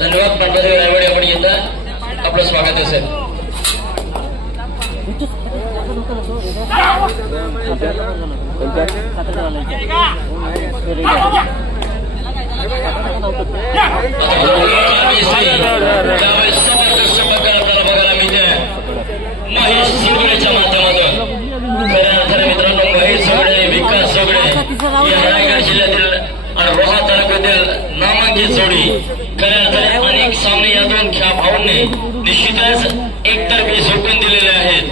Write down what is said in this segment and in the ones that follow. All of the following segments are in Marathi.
धन्यवाद पांढरे रायवाडी आपण येतात आपलं स्वागत आहे सर. बघायला मिळते महेश सोगडेच्या माध्यमातून. खऱ्या अर्थाने मित्रांनो महेश सोगडे, विकास सोगडे या रायगड जिल्ह्यातील आणि रोहा तालुक्यातील नामांकित जोडी. खऱ्या अर्थाने अनेक सामने या दोन भावांनी निश्चितच एकतर्फी झोकून दिलेले आहेत.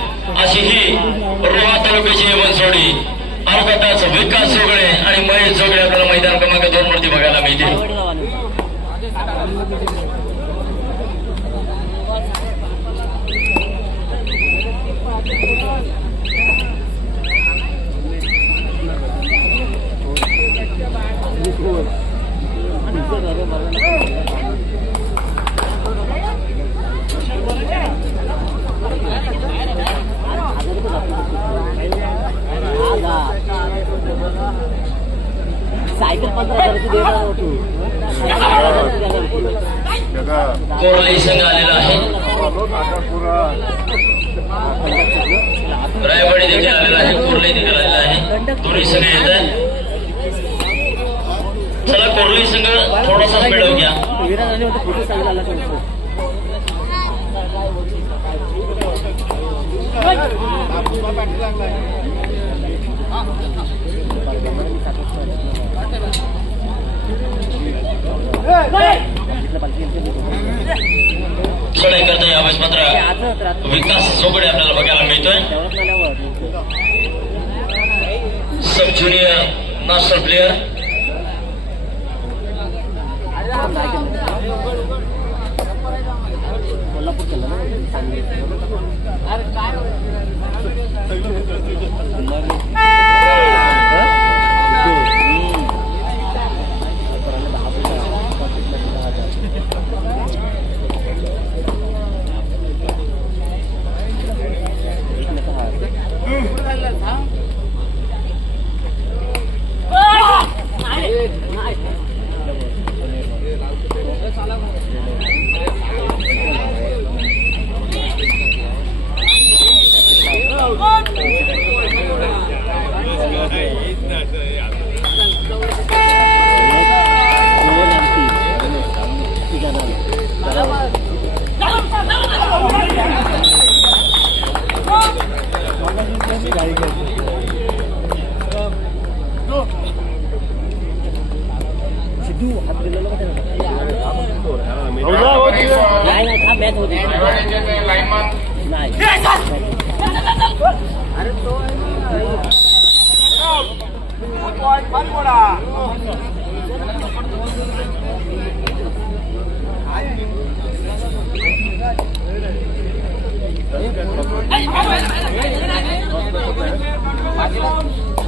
अशी ही रोहा तालुक्याची एवन जोडी. अर्थातच विकास सोगडे आणि महेश सोगडे आपल्याला मैदान क्रमांक 2 वरती बघायला मिळतील. सायकल 15,000ची देणार होतो. कोरली संघ आलेला आहे. रायवाडी देखील आलेला आहे. कोरली देखील आलेला आहे. दोन्ही संघ येत आहेत. चला कोरली संघ थोडासा मिळव घ्या. चढाई करता यावेळेस मात्र विकास सोगडे आपल्याला बघायला मिळतोय. Sub junior national player.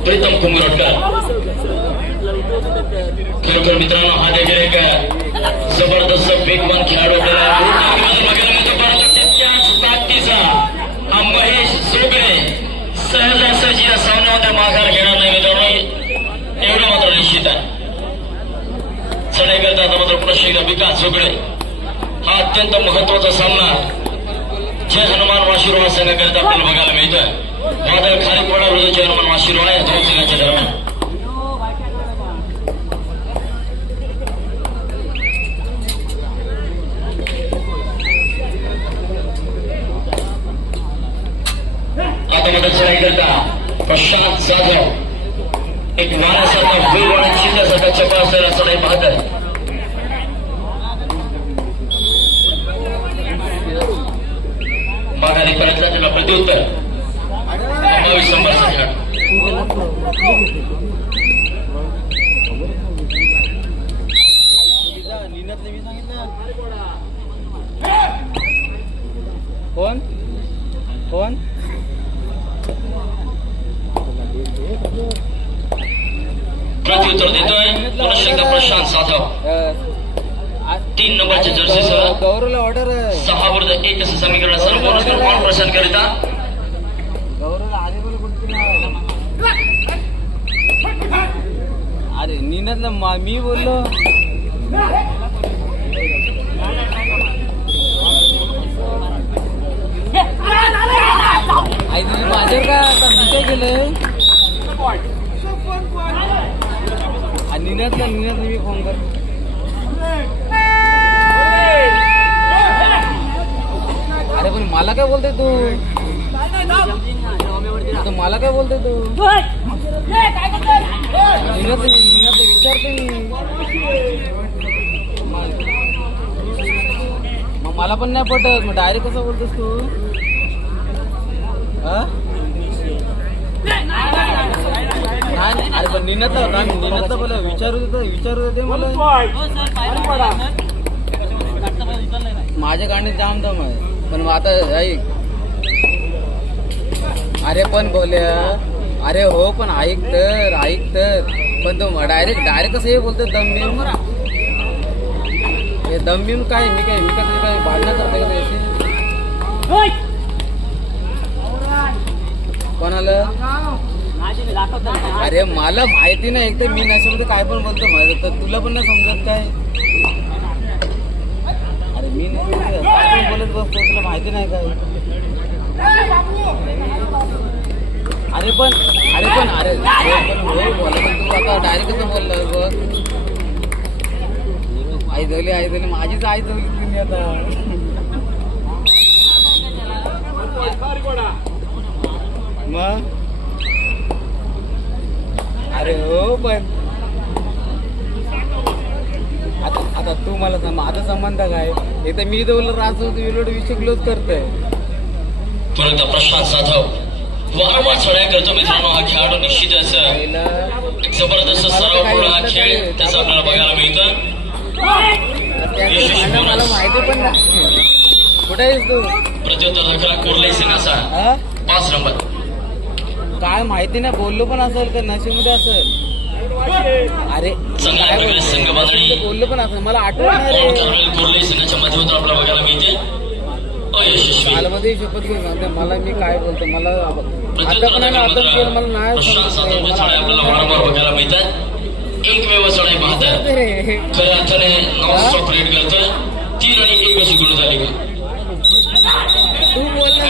Pritam Kumbhartakar. खरोखर मित्रांनो हा देखील एक जबरदस्त वेगवान खेळाडू तितक्याच ताकदीचा हा महेश सोगडे सहजासहजी या सामन्यामध्ये माघार घेणार नाही मित्रांनो, एवढं मात्र निश्चित आहे. चढाई करता आता मात्र पुन्हा एकदा विकास सोगडे. हा अत्यंत महत्वाचा सामना जय हनुमान वाशिरोहा संघाकरिता आपल्याला बघायला मिळतोय. वादळ खारीकवाडा विरुद्ध जय हनुमान वाशिरोहा या दोन संघाच्या दरम्यान. आता मात्र चढाई करता प्रशांत जाधव एक वाण्यासारखा वेग आणि चिंतासारखा चपळ असलेला चढाई पाहत आहे. माघारी परतला त्याला प्रत्युत्तर 22 नंबरचा खेळ. कोण कोण प्रत्युत्तर देतोय पुन्हा प्रशांत जाधव. 3 नंबरच्या जर्सीसह 6-1 असं समीकरण असेल. बोनस प्रशांत करिता अरे निनतला मी बोललो आई तुझी माझ्यावर काय आता विषय केलंय निनात मी फोन कर अरे पण मला काय बोलतोय तू आता मला काय बोलतोय तू निनात विचारते मग मला पण नाही पटत मग डायरेक्ट कसं बोलतोस तू अरे पण निनातला बोला विचारू देते मला माझ्या गाण्यात जाम दम आहे पण आता ऐक अरे पण बोल्या अरे हो पण ऐक तर पण तो डायरेक्ट कसं हे बोलतो दमबीम हे दमबीम काय मी काय भांडणं करते का कोणाला अरे मला माहिती नाही एक तर मी नसलं काय पण बोलतो माहिती तर तुला पण नाही समजत काय अरे मी नाही बोलत बसतो तुला माहिती नाही काय अरे पण बोला तू आता डायरेक्ट कसं बोलला बघ आई धवली माझीच आई धवली तुम्ही आता मग अरे हो पण आता तू मला सांग माझा संबंध काय हे तर मी जवळ राज उलट विषय क्लोज करतोय परंतु प्रशांत जाधव वारंवार चढाई करतो मित्रांनो हा खेळाडू निश्चित असं एक जबरदस्त सरावपूर्ण हा खेळ त्याचा आपल्याला बघायला मिळतं मला माहिती पण नाही कुठे आहेस तू प्रत्युत्तर दाखला कोरले सिंगाचा 5 नंबर काय माहिती नाही बोललो पण असेल का नशेमध्ये असेल अरे चांगल्या प्रकारे संघ बांधणी बोललो पण असेल मला आठवण नाही कोरले सिंगाच्या माध्यमातून आपल्याला बघायला मिळते अयशस्वी कालमध्ये शपथ घेऊन सांगते मला मी काय बोलतो मला आता पण मला नाही आपल्याला वारंवार बघायला मिळतात एक वेळ चढाई पाहतात खऱ्या अर्थाने नॉनस्टॉप रेड करतं 3 आणि 1 अशी गुण झाली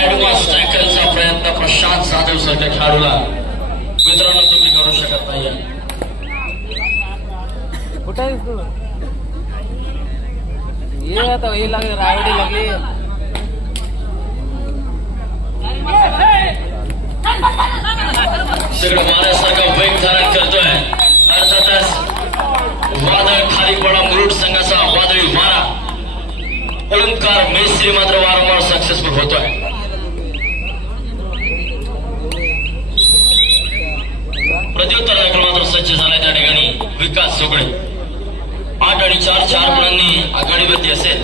ऍडव्हान्स टॅकलचा प्रयत्न प्रशांत जाधव सारख्या खेळाडूला मित्रांनो तुम्ही करू शकत नाही कुठे आहेस तू ये आता हे लागले रायवडी लागली सगळं वाऱ्यासारखा वेग धारण करतोय अर्थातच वादळ खाली पडा मुरुड संघाचा वादळी वारा अलंकार मेस्त्री मात्र वारंवार सक्सेसफुल होतोय प्रत्युत्तर दाखल मात्र सज्ज झालाय त्या ठिकाणी विकास सोगळे 8 आणि 4 गुणांनी आघाडीवरती असेल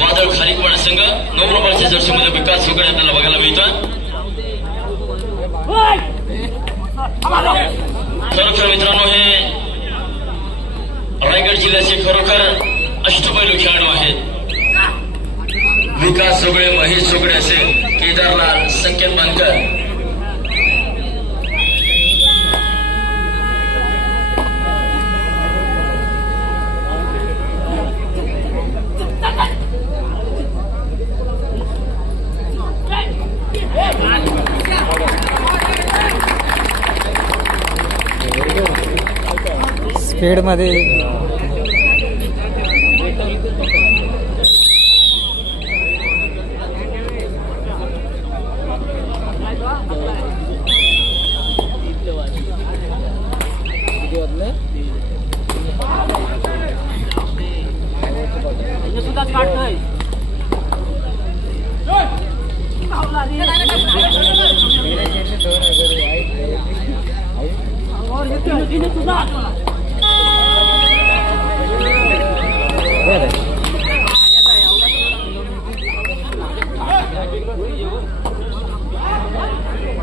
वादळ खाली पडा संघ 9 नंबरच्या जर्सीमध्ये विकास सोगळे आपल्याला बघायला मिळतं खरोखर मित्रांनो हे रायगड जिल्ह्याचे खरोखर अष्टपैलू खेळाडू आहेत विकास सोगळे महेश सोगळे असेल केदारलाल संकेत बांधकर स्पीड मध्ये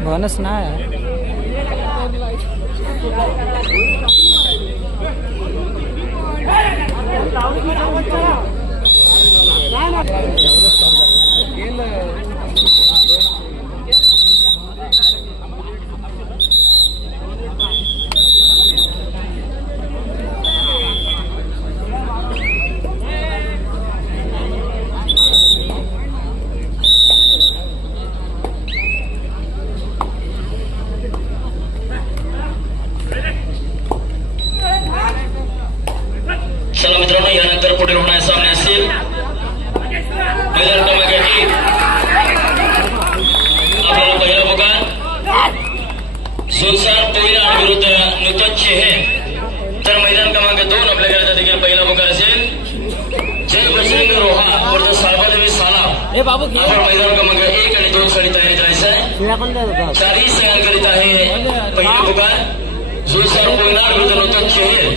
बोनस नाही चला मित्रांनो, यानंतर पुढील होणारे सामने असतील मैदान क्रमांक 1 आपल्याला पहिला पुकार सुलसार पोईनाड विरुद्ध नूतन चेहे, तर मैदान क्रमांक 2 आपल्याकडे देखील पहिला पुकार असेल जय बजरंग रोहा विरुद्ध साळबादेवी सालाव. आपण मैदान क्रमांक 1 आणि 2 साठी तयारी करायचं आहे. चारही संघांकरिता आहे पहिला पुकार सुलसार पोईनाड विरुद्ध नूतन चेहे,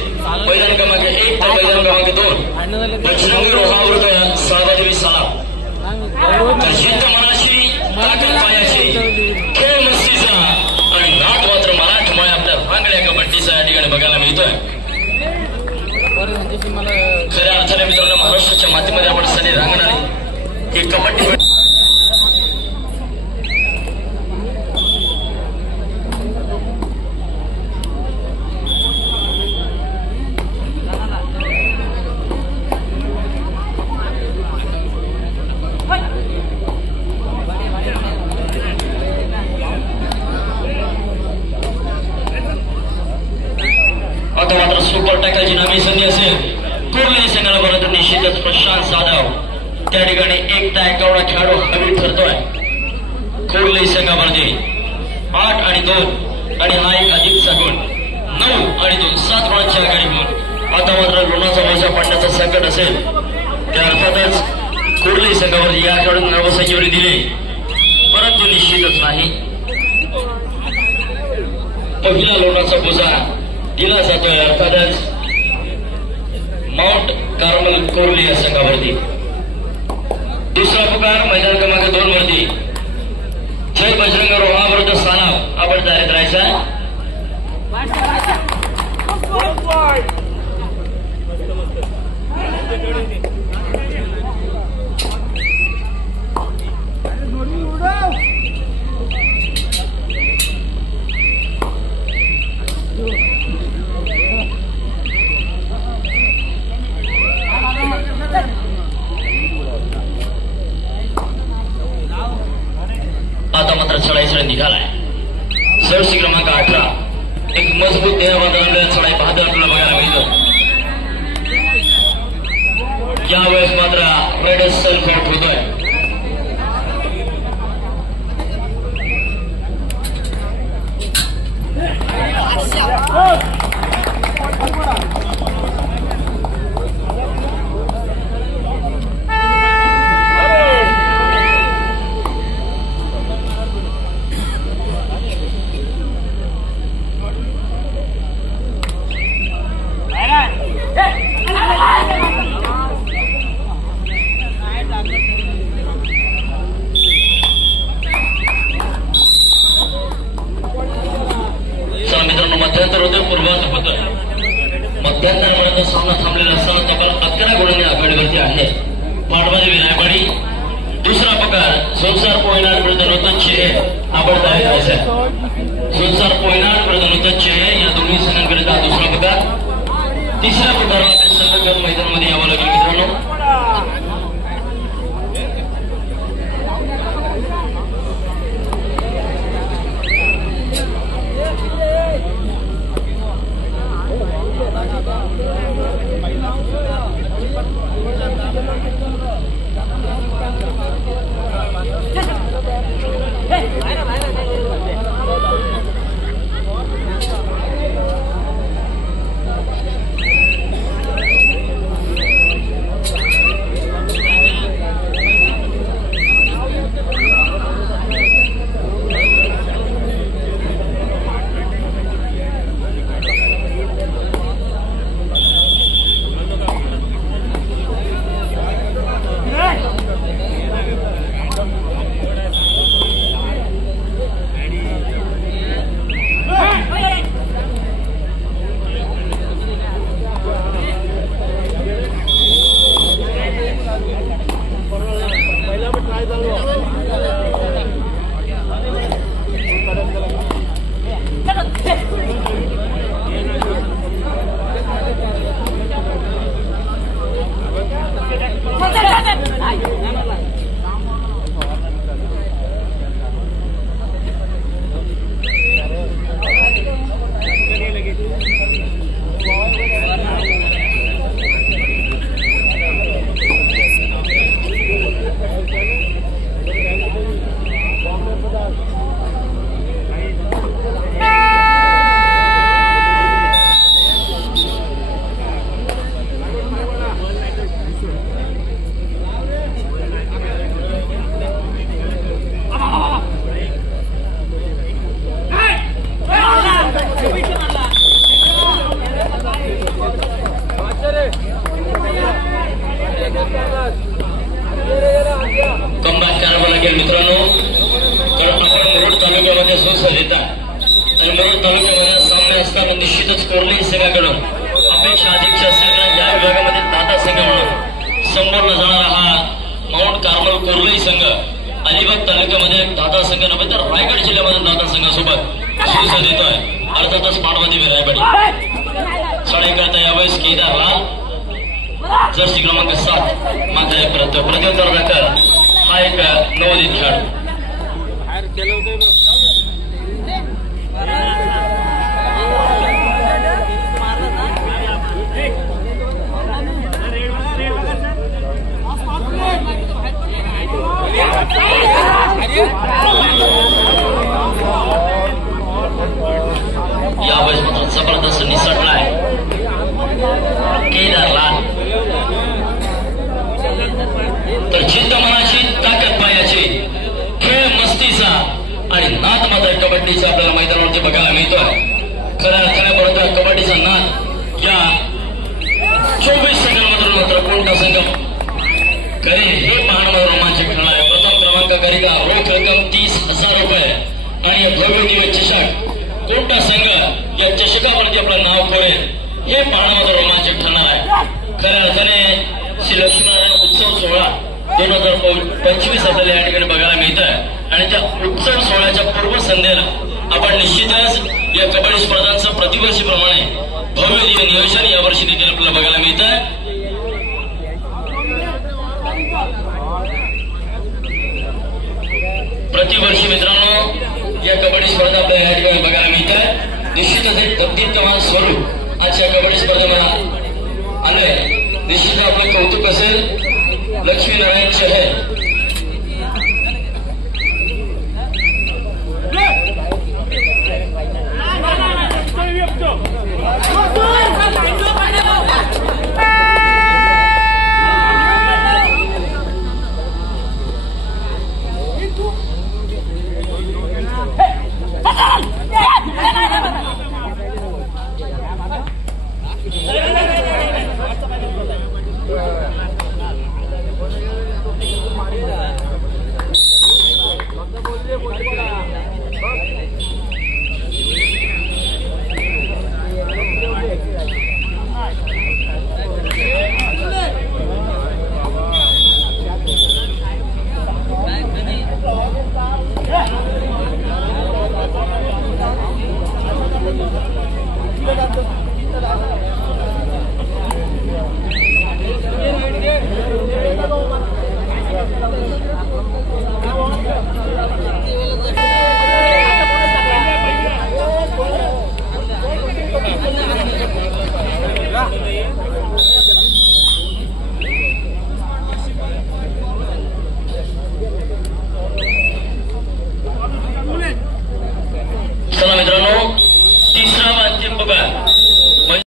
मैदान क्रमांक 1 तर मैदान क्रमांक 2 बजरंग रोहा विरुद्ध साळबादेवी सालाव. तर जिद्द मनाची, ताकद पायाची, खेळ मस्तीचा आणि नाद मात्र मराठमोळ्या आपल्या भांगड्या कबड्डीचा या ठिकाणी बघायला मिळतोय. खऱ्या अर्थाने मित्रांनो, महाराष्ट्राच्या मातीमध्ये आपण सनी रांगणारी ही कबड्डी आता मात्र सुपर टॅकलची नामी संधी असेल कुर्ली संघाला. परंतु निश्चितच प्रशांत जाधव त्या ठिकाणी एक एवढा खेळाडू हवी ठरतोय कुर्ली संघामध्ये. 8 आणि 2 आणि हा एक अधिकचा गुण 9 आणि 2 7 गुणांची आघाडी गुण. आता मात्र लोणाचा वजा पडण्याचं संकट असेल त्या अर्थातच कुर्ली संघावर या खेळाडूंना नर्वसाची दिली, परंतु निश्चितच नाही. पहिला लोणाचा बोजा दिला जातोय अर्थातच माउंट कार्मल कोर्ली या संघावरती. दुसरा पुकार मैदान क्रमांक 2 वरती जय बजरंग रोहा विरुद्ध सालाव. आपण तयारीत राहायचा. आता मात्र चढाई निघालाय. सरसी क्रमांक 18 एक मजबूत देहबांधलेला चढाई बहादूर आपल्याला बघायला मिळतो. यावेळेस मात्र रेड सेल्फ आउट होतोय. मध्यंतर होते पूर्वात होतं. मध्यंतरापर्यंत सामना थांबलेला असताना तब्बल 11 गुणांनी आघाडीवरती आहे पाटबाजी विनायवाडी. दुसरा प्रकार सुलसार पोईनाड विरुद्ध नूतन चेहे. आपण तयारी करायचं. सुलसार पोईनाड विरुद्ध नूतन चेहे या दोन्ही संघांकरिता दुसरा प्रकार. तिसऱ्या प्रकाराला संघ मैदानामध्ये यावं लागेल मित्रांनो. संपूर्ण जाणारा हा माउंट कार्मल कुर्लई संघ अलिबाग तालुक्यामध्ये दादा संघ नव्हे तर रायगड जिल्ह्यामध्ये दादा संघासोबत शिवसा देतोय. अर्थातच पांडवती विरायवाडी सडेकरता यावेळेस केदार लाल जर्सी क्रमांक 7 मात्र प्रत्युत्तर दाखल हा एक नवोदित खेळाडू. यावेळेस मात्र जबरदस्त निसटलाय केदार लाल. तर जिद्द मनाची ताकद पायाची खेळ मस्तीचा आणि नाद मात्र कबड्डीचा आपल्याला मैदानावरती बघायला मिळतोय. खऱ्या अर्थाने बरोबर कबड्डीचा नाद या 24 सेकंदमधून मात्र कोणता संघ करेल हे पाहणं रोमांचक ठरणार आहे. प्रथम क्रमांक करिता रोख रक्कम 30,000 रुपये आणि या भव्य दिव्य चषक कोणता संघ या चषकावरती आपलं नाव कोरेल हे पाहणं मात्र रोमांचक ठरणार आहे. खऱ्या अर्थाने श्री लक्ष्मीनारायण उत्सव सोहळा 2025 आपल्याला या ठिकाणी बघायला मिळत आहे आणि त्या उत्सव सोहळ्याच्या पूर्वसंध्येला आपण निश्चितच या कबड्डी स्पर्धांचं प्रतिवर्षीप्रमाणे भव्य दिव्य नियोजन यावर्षी देखील आपल्याला बघायला मिळत आहे. प्रतिवर्षी मित्रांनो या कबड्डी स्पर्धा आपल्याला या ठिकाणी बघायला मिळत आहे. निश्चितच एक दत्तीत्ववान स्वरूप आजच्या कबड्डी स्पर्धेला आले. निश्चित आपलं कौतुक असेल लक्ष्मीनारायण शहर चला मित्रांनो तिसरा अंतिम बघा